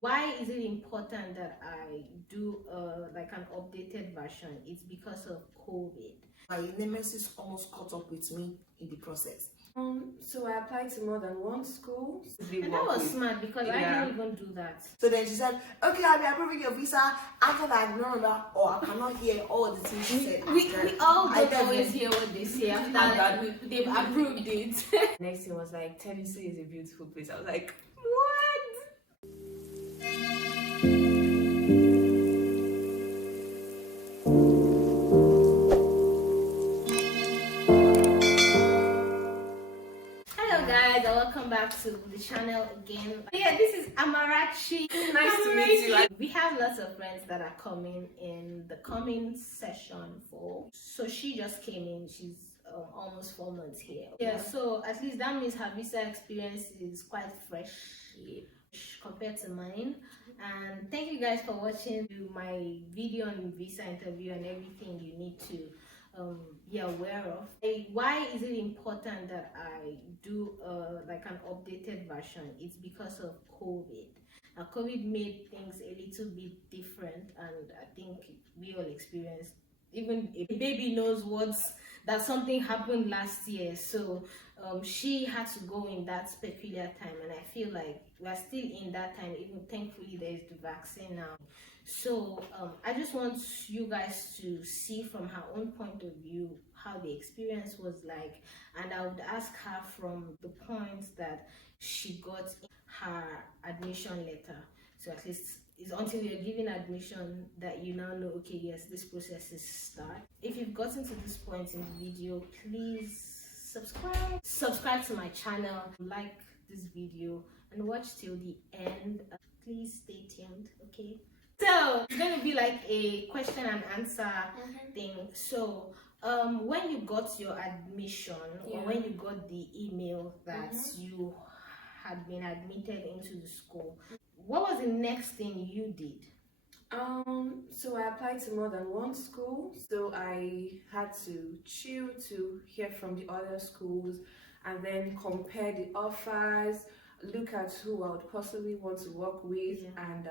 Why is it important that I do like an updated version? It's because of COVID. My nemesis almost caught up with me in the process. So I applied to more than one school. And that was smart because I didn't even do that. So then she said, okay, I'll be approving your visa. After that, I don't remember, or I cannot hear all the things she said. We all don't always hear what they say after they've approved it. Next thing was like, Tennessee is a beautiful place. I was like, Welcome back to the channel again. Yeah, this is Amarachi. Nice to meet you. We have lots of friends that are coming in the coming session 4. So she just came in. She's almost 4 months here. Yeah, so at least that means her visa experience is quite fresh compared to mine. And thank you guys for watching my video on visa interview and everything you need to be aware of. Why is it important that I do like an updated version? It's because of COVID. COVID made things a little bit different, and I think we all experienced. Even a baby knows that something happened last year, so she had to go in that peculiar time, and I feel like we're still in that time. Even thankfully there is the vaccine now. So I just want you guys to see from her own point of view how the experience was like, and I would ask her from the point that she got in her admission letter. So at least it's until you're given admission that you now know, okay, yes, this process is start. If you've gotten to this point in the video, please subscribe to my channel, like this video, and watch till the end. Please stay tuned, okay? So it's going to be like a question and answer thing. So when you got your admission, or when you got the email that you had been admitted into the school, what was the next thing you did? So I applied to more than one school, so I had to chill to hear from the other schools and then compare the offers, look at who I would possibly want to work with, and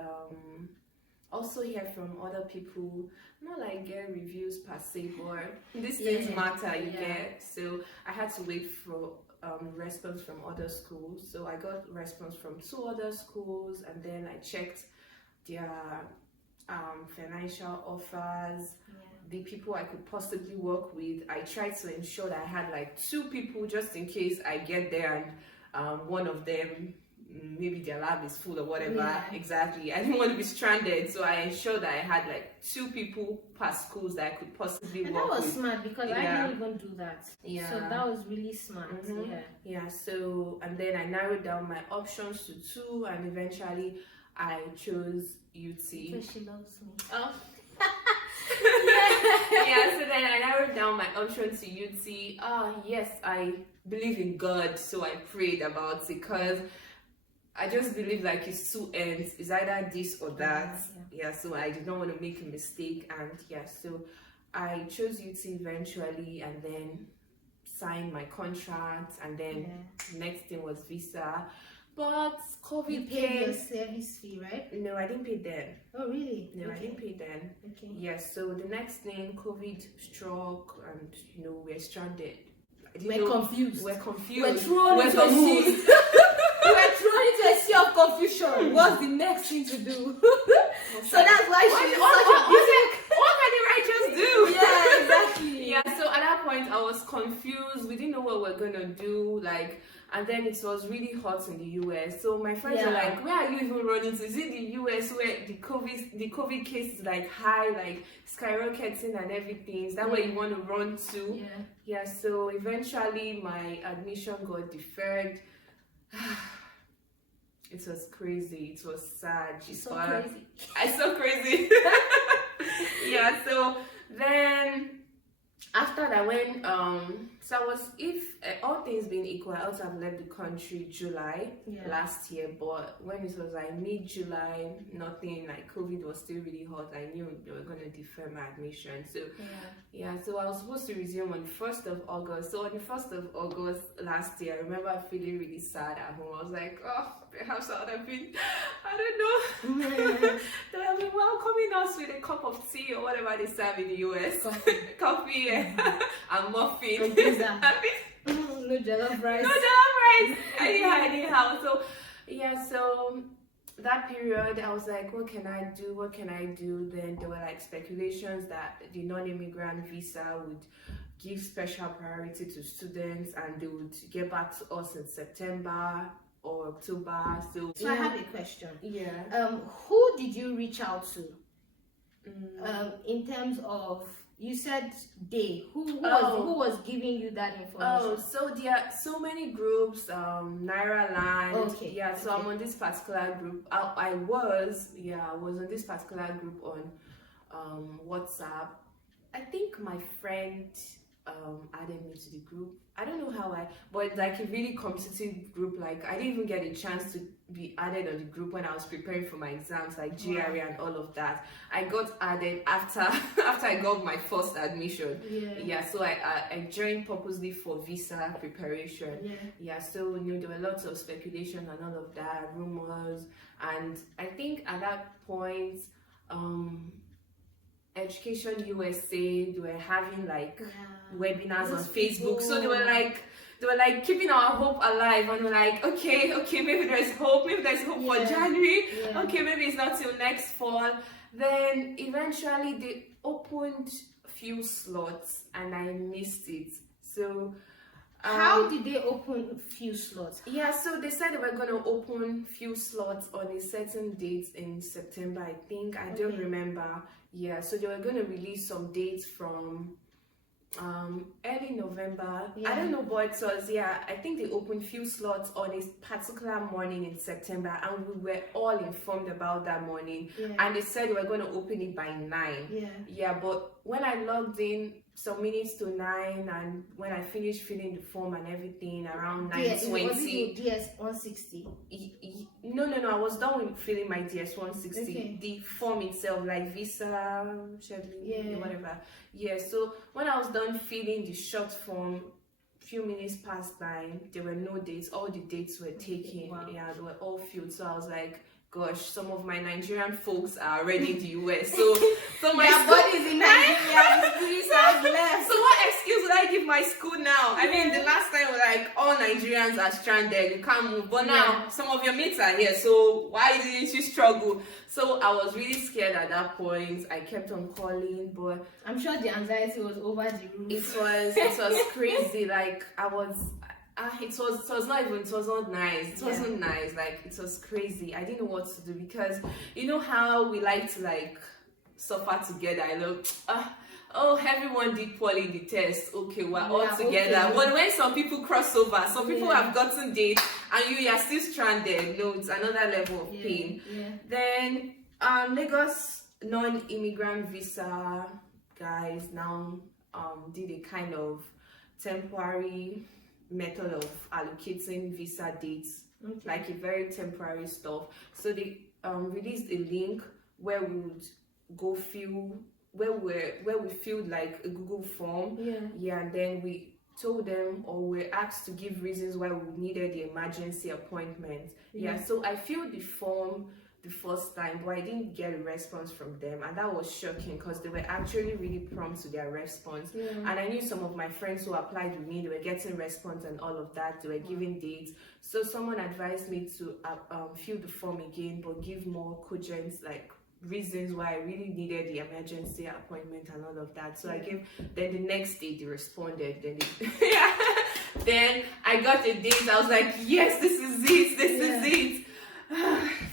also hear from other people, not like get reviews per se, but these things matter, you get. So I had to wait for response from other schools. So I got response from 2 other schools, and then I checked their financial offers, the people I could possibly work with. I tried to ensure that I had like 2 people just in case I get there and one of them, maybe their lab is full or whatever. Exactly, I didn't want to be stranded, so I ensured that I had like 2 people per schools that I could possibly work with. And that was smart because I didn't even do that. So that was really smart. So and then I narrowed down my options to 2, and eventually I chose UT. Because she loves me. Oh. So then I narrowed down my option to UT. Yes, I believe in God, so I prayed about it because I just believe like it's 2 ends. It's either this or that. So I did not want to make a mistake, and so I chose UT eventually, and then signed my contract, and then the next thing was visa. But COVID You paid your service fee, right? No, I didn't pay then. Oh, really? No, I didn't pay then. So the next thing, COVID struck, and we're stranded. We're confused. We're confused. We're thrown into a sea. We're thrown into a sea of confusion. What's the next thing to do? So that's why what can the righteous do? Yeah, exactly. So at that point I was confused. We didn't know what we're gonna do. And then it was really hot in the US. So my friends were like, where are you even running to? Is it the US where the COVID case is like high, like skyrocketing and everything? Is that where you want to run to? So eventually my admission got deferred. It was crazy. It was sad. It's so crazy. So crazy. So then after that, when so I was, if all things being equal, I also have left the country July last year. But when it was like mid-July, nothing, like COVID was still really hot, I knew they were going to defer my admission. So so I was supposed to resume on the 1st of August. So on the 1st of August last year, I remember feeling really sad at home. I was like, oh, perhaps I would have been, I don't know, they would have been welcoming us with a cup of tea or whatever they serve in the US. Coffee and muffin. No jollof rice. No jollof rice. Anyhow. So so that period I was like, what can I do? Then there were like speculations that the non-immigrant visa would give special priority to students and they would get back to us in September or October. So I have a question. Yeah. Who did you reach out to? In terms of, you said who was giving you that information? Oh, so there are so many groups, Naira Land. Okay. Yeah, so I'm on this particular group. I was on this particular group on WhatsApp. I think my friend added me to the group. I don't know how but it's like a really competitive group. Like I didn't even get a chance to be added on the group when I was preparing for my exams, like GRE and all of that. I got added after I got my first admission. So I joined purposely for visa preparation. So there were lots of speculation and all of that, rumors, and I think at that point Education USA, they were having like webinars on Facebook, so they were like keeping our hope alive, and we're like, okay, maybe there's hope for January. Okay, maybe it's not till next fall. Then eventually they opened few slots and I missed it. So how did they open few slots? So they said they were going to open few slots on a certain date in September, I think. I don't remember. So they were going to release some dates from early November. I don't know, but it was I think they opened few slots on a particular morning in September, and we were all informed about that morning. And they said they were going to open it by 9. But when I logged in some minutes to 9, and when I finished filling the form and everything around 9:20. Was it DS 160? No, I was done with filling my DS 160. The form itself, like visa, scheduling, whatever. So when I was done filling the short form, few minutes past 9, there were no dates. All the dates were taken. They were all filled. So I was like, gosh, some of my Nigerian folks are already in the US. So my body is in Nigeria. So what excuse would I give my school now? I mean, the last time was like all Nigerians are stranded, you can't move. But now some of your mates are here. So why didn't you struggle? So I was really scared at that point. I kept on calling, but I'm sure the anxiety was over the roof. It was crazy. Like I was. It was not nice. It wasn't nice. Like it was crazy. I didn't know what to do, because you know how we like to like suffer together. I love everyone did poorly in the test. Okay, we're all together. Okay. But when some people cross over, some people have gotten dates and you are still stranded. No, it's another level of pain. Then Lagos non-immigrant visa guys now did a kind of temporary method of allocating visa dates, like a very temporary stuff. So they released a link where we would go fill, where we filled like a Google form, and then we told them, or were asked to give reasons why we needed the emergency appointment. So I filled the form the first time, but I didn't get a response from them, and that was shocking because they were actually really prompt to their response. And I knew some of my friends who applied with me, they were getting response and all of that, they were giving dates. So someone advised me to fill the form again, but give more cogent like reasons why I really needed the emergency appointment and all of that. So I gave, then the next day they responded, then then I got a date. I was like, yes, this is it.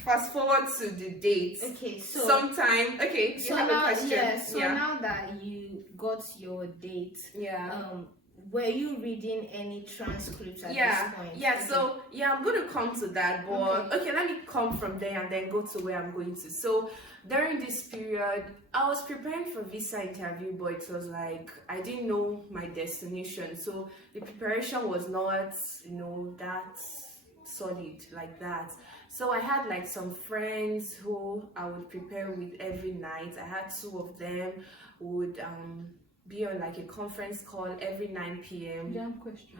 Fast forward to the date. Okay, so sometime. Okay, so you have now, a question. now that you got your date, were you reading any transcripts at this point? Yeah, so I'm going to come to that, but okay, let me come from there and then go to where I'm going to. So during this period, I was preparing for visa interview, but it was like I didn't know my destination, so the preparation was not, that solid like that. So I had like some friends who I would prepare with every night. I had two of them who would be on like a conference call every 9 p.m.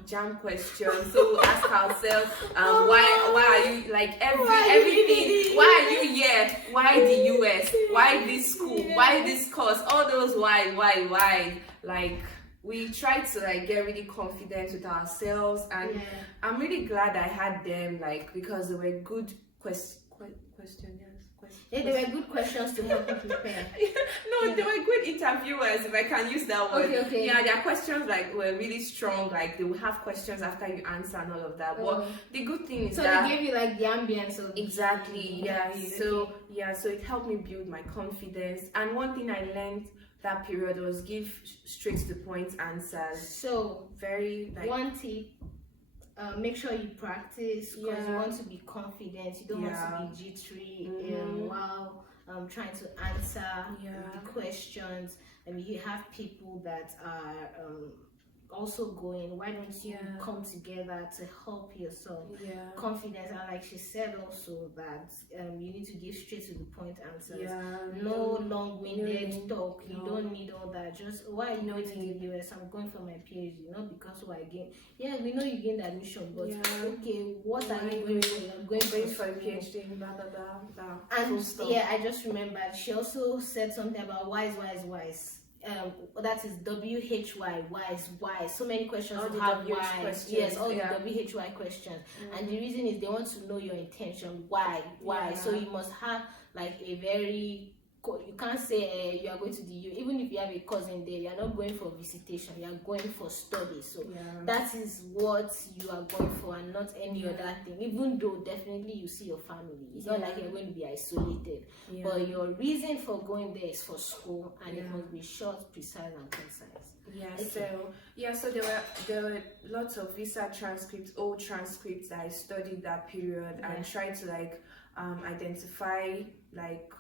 Jam questions. So we'll ask ourselves, why are you like everything? Why are you here? Why the US? Why this school? Why this course? All those why? Like we tried to like get really confident with ourselves, and I'm really glad I had them, like, because they were good questions. Yeah, they were good questions to help you prepare. They were good interviewers, if I can use that word. Okay. Yeah, their questions like were really strong. Like they would have questions after you answer and all of that. But the good thing is that they gave you like the ambience of exactly. So it helped me build my confidence. And one thing I learned that period was give straight to the point answers. So very like one tip. Make sure you practice, because you want to be confident. You don't want to be jittery while trying to answer the questions. I mean, you have people that are also going. Why don't you come together to help yourself? Confidence, and like she said also that you need to give straight to the point answers. No long-winded talk. You don't need all that. Just why are you going to the US? I'm going for my PhD, not because who I gain. Yeah, we know you gained admission, but okay, what are you going for? You're going for a PhD, blah blah blah. And I just remembered she also said something about wise. That is WHY, wise. So many questions all have why. Questions. Yes, all the WHY questions. And the reason is they want to know your intention. Why? So you must have like a very, you can't say you are going to the U. Even if you have a cousin there, you are not going for visitation. You are going for study. So that is what you are going for, and not any other thing. Even though definitely you see your family, it's not like you're going to be isolated. But your reason for going there is for school, and it must be short, precise, and concise. So there were lots of visa transcripts, old transcripts that I studied that period, and tried to like identify like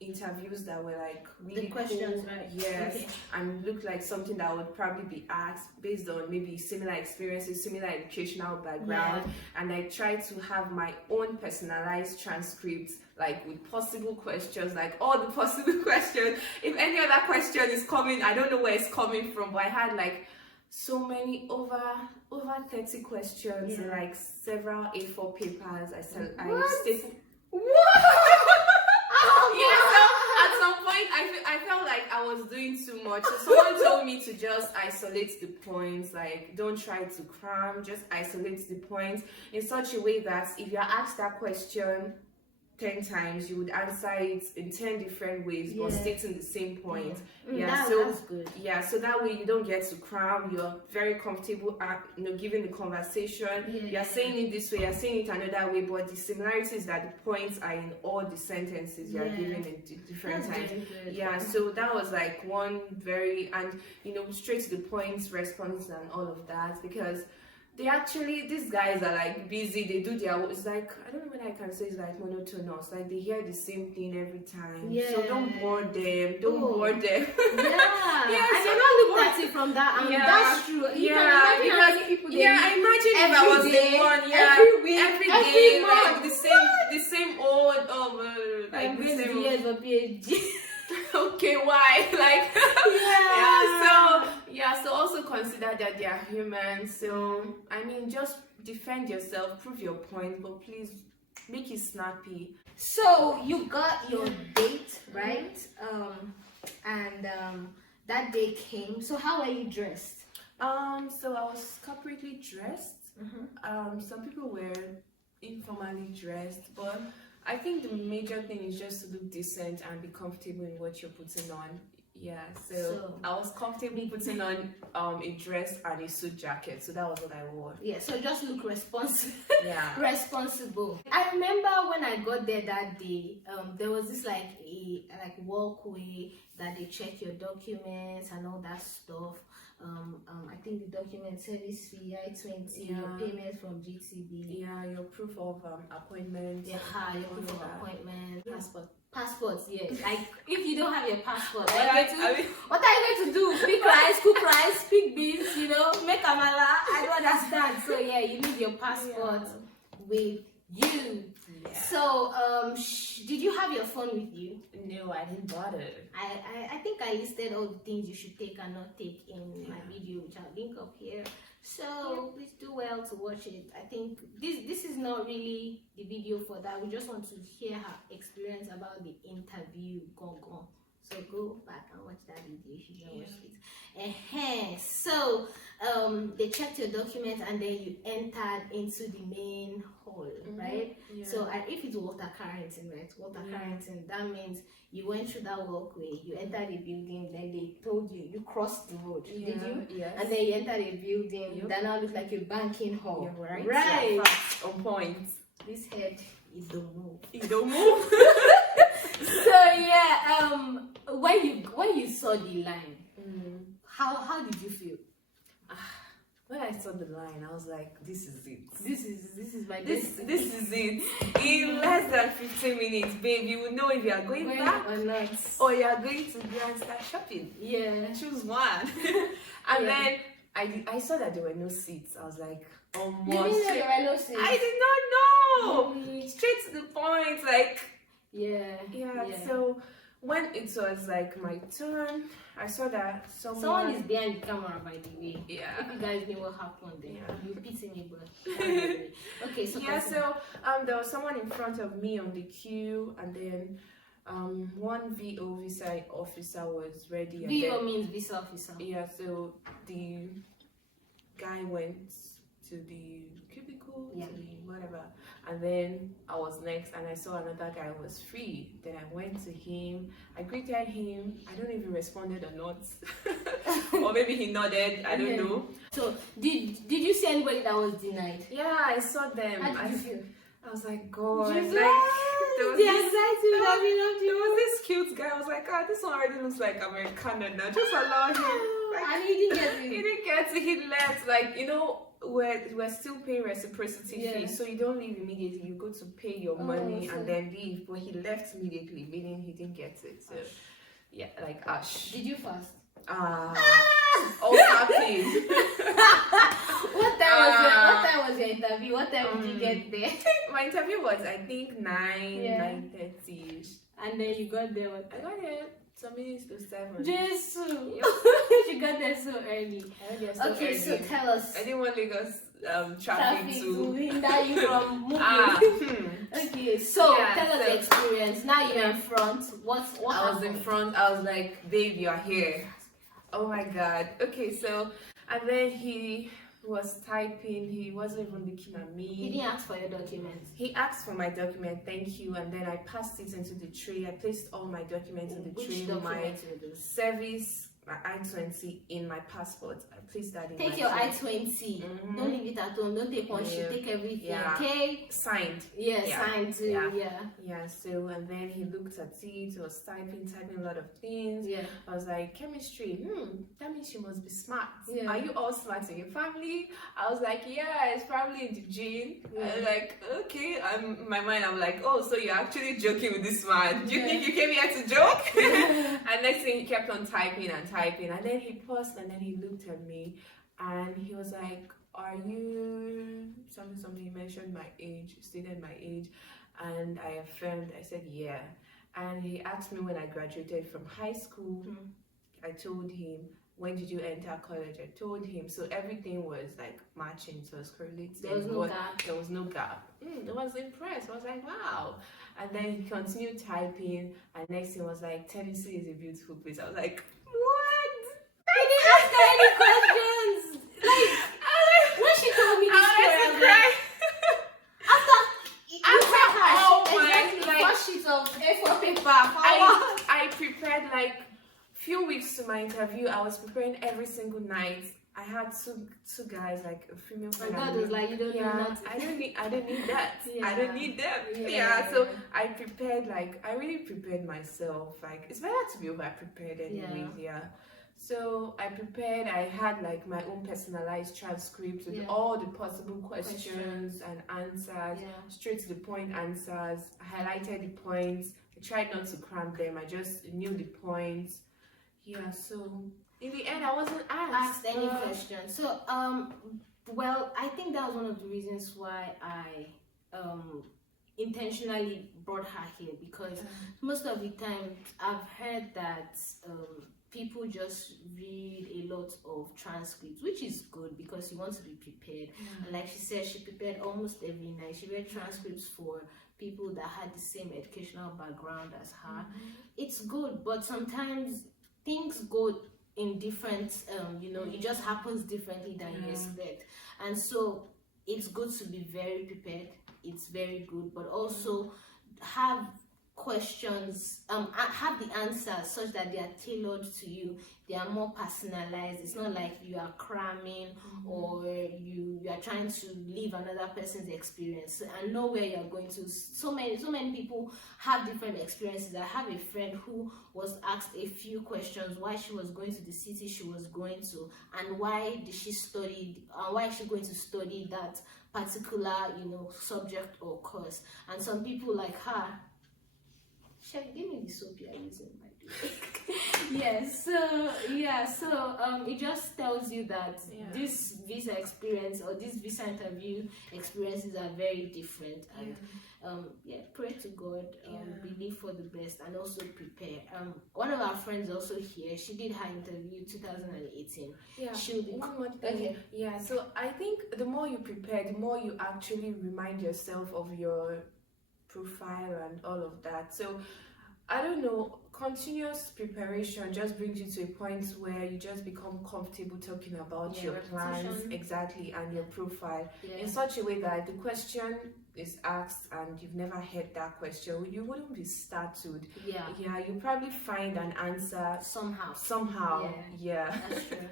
interviews that were like really the questions, cool. right? And looked like something that would probably be asked based on maybe similar experiences, similar educational background. And I tried to have my own personalized transcripts, like with possible questions, like all the possible questions. If any other question is coming, I don't know where it's coming from, but I had like so many over 30 questions in like several A4 papers. I stapled. So at some point I felt like I was doing too much. So someone told me to just isolate the points, like don't try to cram, just isolate the points in such a way that if you're asked that question 10 times, you would answer it in 10 different ways, but stating the same point. That's good. So that way you don't get to cram. You're very comfortable at giving the conversation. You're saying it this way, you're saying it another way, but the similarity is that the points are in all the sentences you're giving in different times. So that was like one very, and straight to the points response and all of that, because these guys are like busy, they do their, it's like, I don't know what I can say, it's like monotonous, like they hear the same thing every time. So don't bore them, bore them. I never looked at it from that angle. That's true. I imagine if I was the one, every week, every day, like the same old, like the same years for PhD. Okay, why? Like, so also consider that they are human. So, I mean, just defend yourself, prove your point, but please make it snappy. So, you got your date, right? And that day came. So, how were you dressed? So I was corporately dressed. Some people were informally dressed, but I think the major thing is just to look decent and be comfortable in what you're putting on. So I was comfortable putting on a dress and a suit jacket, so that was what I wore. So just look responsible. Responsible. I remember when I got there that day, there was this like walkway that they check your documents and all that stuff. I think the document service fee, I-20, your Yeah. payment from GTB. Yeah, your proof of appointment. Yeah, your proof of that. appointment, Yeah. passports. Yeah, like if you don't have your passport, What what are you going to do? Pick rice, cook rice, pick beans, make amala. I don't understand. So yeah, you need your passport with you. Yeah. So did you have your phone with you? No, I didn't bother. I think I listed all the things you should take and not take in my video, which I'll link up here. So please do well to watch it. I think this is not really the video for that. We just want to hear her experience about the interview. Go. So go back and watch that video if you don't watch it. So they checked your document and then you entered into the main hall, right? Yeah. So if it's Walter Carrington, right? Carrington, that means you went through that walkway, you entered a building, then they told you crossed the road, did you? Yes. And then you entered a building that now looks like a banking hall, right? Right. Yeah, on point. This head is the move. You don't move. So yeah, when you saw the line, how did you feel? When I saw the line, I was like, this is it. This is my This is it. In less than 15 minutes, babe, you will know if you are going back or not. or you are going to go and start shopping. Yeah. Choose one. And then I saw that there were no seats. I was like, oh You didn't know there were no seats? I did not know. Really? Straight to the point, like. Yeah. So when it was like my turn, I saw that someone is behind the camera, by the way. Yeah. If you guys knew what happened there, you pity me, but okay. So so there was someone in front of me on the queue, and then one VO visa officer was ready. VO means visa officer. Yeah. So the guy went to the cubicle, to the whatever, and then I was next, and I saw another guy was free. Then I went to him, I greeted him. I don't know if he responded or not, or maybe he nodded. I don't know. So did you see anybody that was denied? Yeah, I saw them. How did you feel? I was like, God, Jesus. there was The anxiety would have been up to there you. was this cute guy. I was like, this one already looks like Americana now. Just allow him. And he didn't get it. He didn't get it. He left. We're still paying reciprocity fee, so you don't leave immediately. You go to pay your money and then leave. But he left immediately, meaning he didn't get it. So yeah, like Ash. Did you fast? All happy. What time was your interview? What time did you get there? My interview was, I think, 9:30ish. And then you got there I got there some minutes to 7. Jesus. She got there so early. Okay, so tell us. I didn't want Lagos traffic to hinder you from moving. Okay, so tell us the experience. Now you're in front. What I was in front. I was like, babe, you're here. Oh my God. Okay, so and then he was typing. He wasn't even looking at me. He didn't ask for your documents. He asked for my document, thank you, and then I passed it into the tray. I placed all my documents in the tray. My service, my I-20 in my passport. I placed that in Take my your tray. I-20. Don't leave it at home. Don't take one sheet. Take everything. Okay? Signed. Signed too. Yeah, so and then he looked at it, was typing a lot of things. I was like, chemistry, that means she must be smart. Are you all smart in your family? I was like, yeah, it's probably in the gene. I was like, okay. In my mind, I'm like, oh, so you're actually joking with this man. Do you think you came here to joke? And next thing, he kept on typing, and then he paused, and then he looked at me, and he was like, are you something? He mentioned my age, stated my age, and I affirmed. I said yeah. And he asked me when I graduated from high school. I told him. When did you enter college? I told him. So everything was like matching, so it was correlated. There was no gap. There was no gap. I was impressed. I was like, wow. And then he continued typing, and next thing was like, Tennessee is a beautiful place. I was like, what? I didn't ask her any questions. Like, when she told me this story, I was like, first sheet of A4 paper. I prepared like few weeks to my interview. I was preparing every single night. I had two guys, like a female friend. God was like, you don't need that. I don't need that. I don't need them. So I prepared, like I really prepared myself. Like it's better to be over prepared anyways. So I prepared, I had like my own personalized transcript with all the possible questions and answers, straight to the point answers. I highlighted the points. I tried not to cram them. I just knew the points. Yeah, so in the end, I wasn't asked any question. So, well, I think that was one of the reasons why I intentionally brought her here, because most of the time I've heard that people just read a lot of transcripts, which is good because you want to be prepared. And like she said, she prepared almost every night. She read transcripts for people that had the same educational background as her. It's good, but sometimes things go in different, it just happens differently than you expect. And so it's good to be very prepared. It's very good, but also have questions, have the answers such that they are tailored to you. They are more personalized. It's not like you are cramming or you are trying to live another person's experience and know where you are going to. So many people have different experiences. I have a friend who was asked a few questions why she was going to the city she was going to, and why did she study, why is she going to study that particular subject or course. And some people like her, Chef, give me the soap you are using, by the way. So it just tells you that this visa experience or this visa interview experiences are very different. And pray to God, believe for the best, and also prepare. One of our friends also here, she did her interview 2018. She'll be one more thing. Okay. Yeah, so I think the more you prepare, the more you actually remind yourself of your profile and all of that. So I don't know, continuous preparation just brings you to a point where you just become comfortable talking about your plans and your profile in such a way that the question is asked and you've never heard that question, you wouldn't be startled. You probably find an answer somehow. That's true.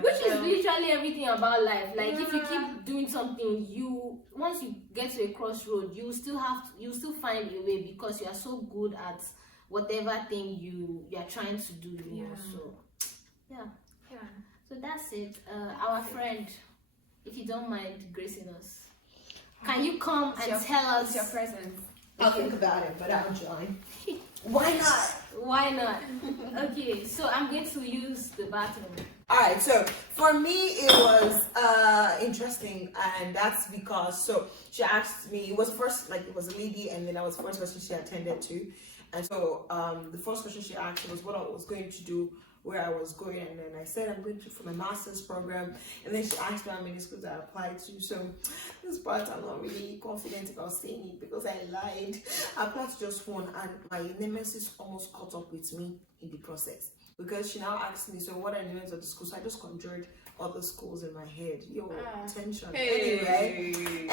Which is literally everything about life. Like if you keep doing something, once you get to a crossroad, you still find a way, because you are so good at whatever thing you are trying to do. So so that's it. Our friend, if you don't mind gracing us, can you come and tell us your presence? I'll think about it, but I'll join. Why not? Why not? Okay, so I'm going to use the bathroom. Alright, so for me it was interesting, and that's because she asked me, it was a lady, and then that was the first question she attended to. And so the first question she asked was what I was going to do, where I was going, and then I said I'm going to for my master's program, and then she asked me how many schools I applied to. So this part I'm not really confident about saying it because I lied. I applied to just one, and my nemesis almost caught up with me in the process, because she now asked me, so what are the names of the schools? So I just conjured other schools in my head. Tension. Anyway,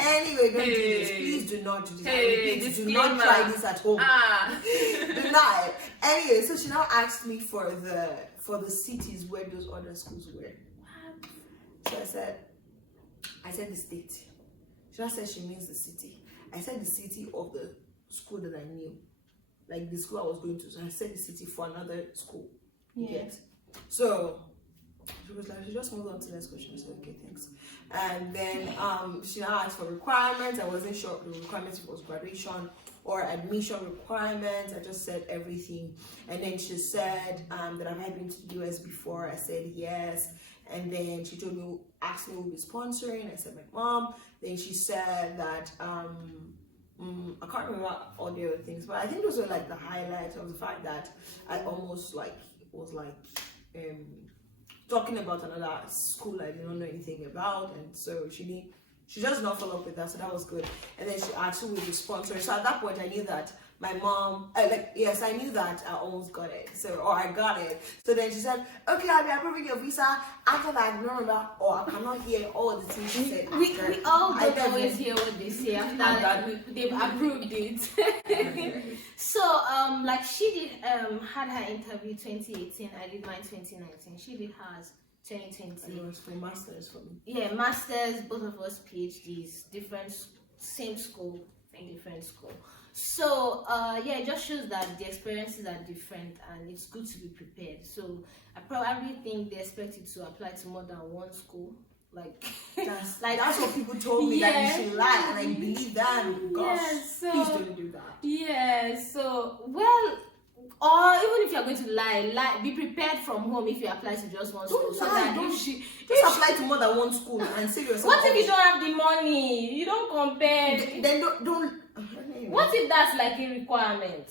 don't do this. Please do not do this. I repeat, do not try this at home. Do not. Anyway, so she now asked me for the cities where those other schools were. So I said the state. She now said she means the city. I said the city of the school that I knew, like the school I was going to. So I said the city for another school. Yes. So she was like, she just moved on to the next question. I said, okay, thanks. And then she now asked for requirements. I wasn't sure the requirements was graduation or admission requirements. I just said everything. And then she said that I've had been to the US before. I said yes. And then she asked me who would be sponsoring. I said my mom. Then she said that I can't remember all the other things, but I think those were like the highlights of the fact that I almost was talking about another school I didn't know anything about, and so she just not follow up with that, so that was good. And then she asked who would be sponsoring. So at that point I knew that my mom, I knew that I almost got it, I got it. So then she said, okay, I'll be approving your visa. After that, I don't remember, or I cannot hear all the things she said. We all don't always hear what they say after they've approved it. So like she did had her interview 2018, I did mine 2019. She did hers 2020. It was for masters for me. Yeah, masters, both of us PhDs, same school, different school. So yeah, it just shows that the experiences are different and it's good to be prepared. So I probably think they expect you to apply to more than one school. Like that's what people told me, that you should lie, and I believe that. Gosh, so, please don't do that. Yeah, so well, or even if you're going to lie, be prepared from home if you apply to just one school. So that just apply to more than one school and save yourself. What if you don't have the money? You don't compare. Then don't. What if that's like a requirement?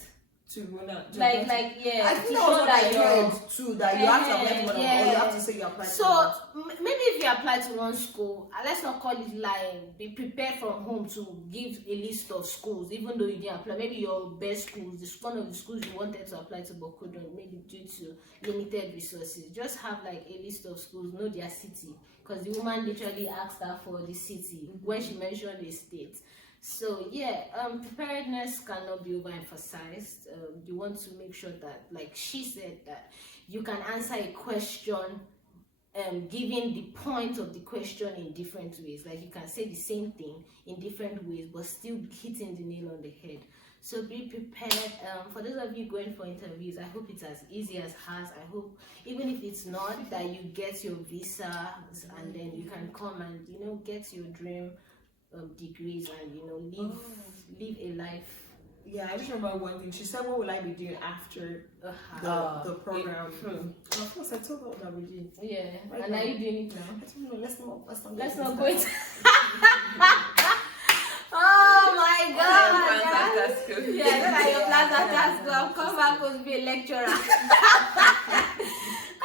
Like yeah. I think that was what I heard too, that you have to apply to more than one, or you have to say you apply to so maybe if you apply to one school, let's not call it lying. Be prepared from home to give a list of schools, even though you didn't apply. Maybe your best schools, one of the schools you wanted to apply to but couldn't, maybe due to limited resources. Just have like a list of schools, know their city, because the woman literally asked her for the city when she mentioned the state. So yeah, preparedness cannot be overemphasized. You want to make sure that, like she said, that you can answer a question, giving the point of the question in different ways. Like you can say the same thing in different ways, but still hitting the nail on the head. So be prepared. For those of you going for interviews, I hope it's as easy as hers. I hope, even if it's not, that you get your visa and then you can come and get your dream degrees and live a life. Yeah, I just remember one thing. She said, "What will I be doing after the program?" Of course, I told her what I would do. Yeah, right, and are you doing it now? I don't know. Let's not go into. Oh my God! Yeah, your plans after school. I'll come back to be a lecturer.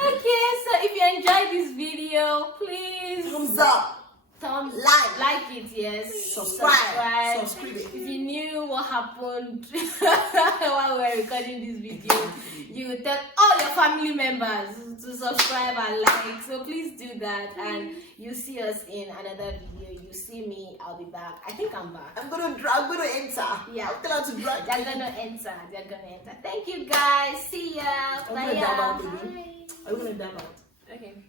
Okay, so if you enjoyed this video, please thumbs up. Like it, yes. Subscribe. If you knew what happened while we were recording this video, you would tell all your family members to subscribe and like. So please do that, and you see us in another video. You see me, I'll be back. I think I'm back. I'm gonna enter. Yeah. I'm tell her to drag. They're gonna enter. Thank you guys. See ya. Bye. I'm gonna dab out. Are you gonna dab out? Okay.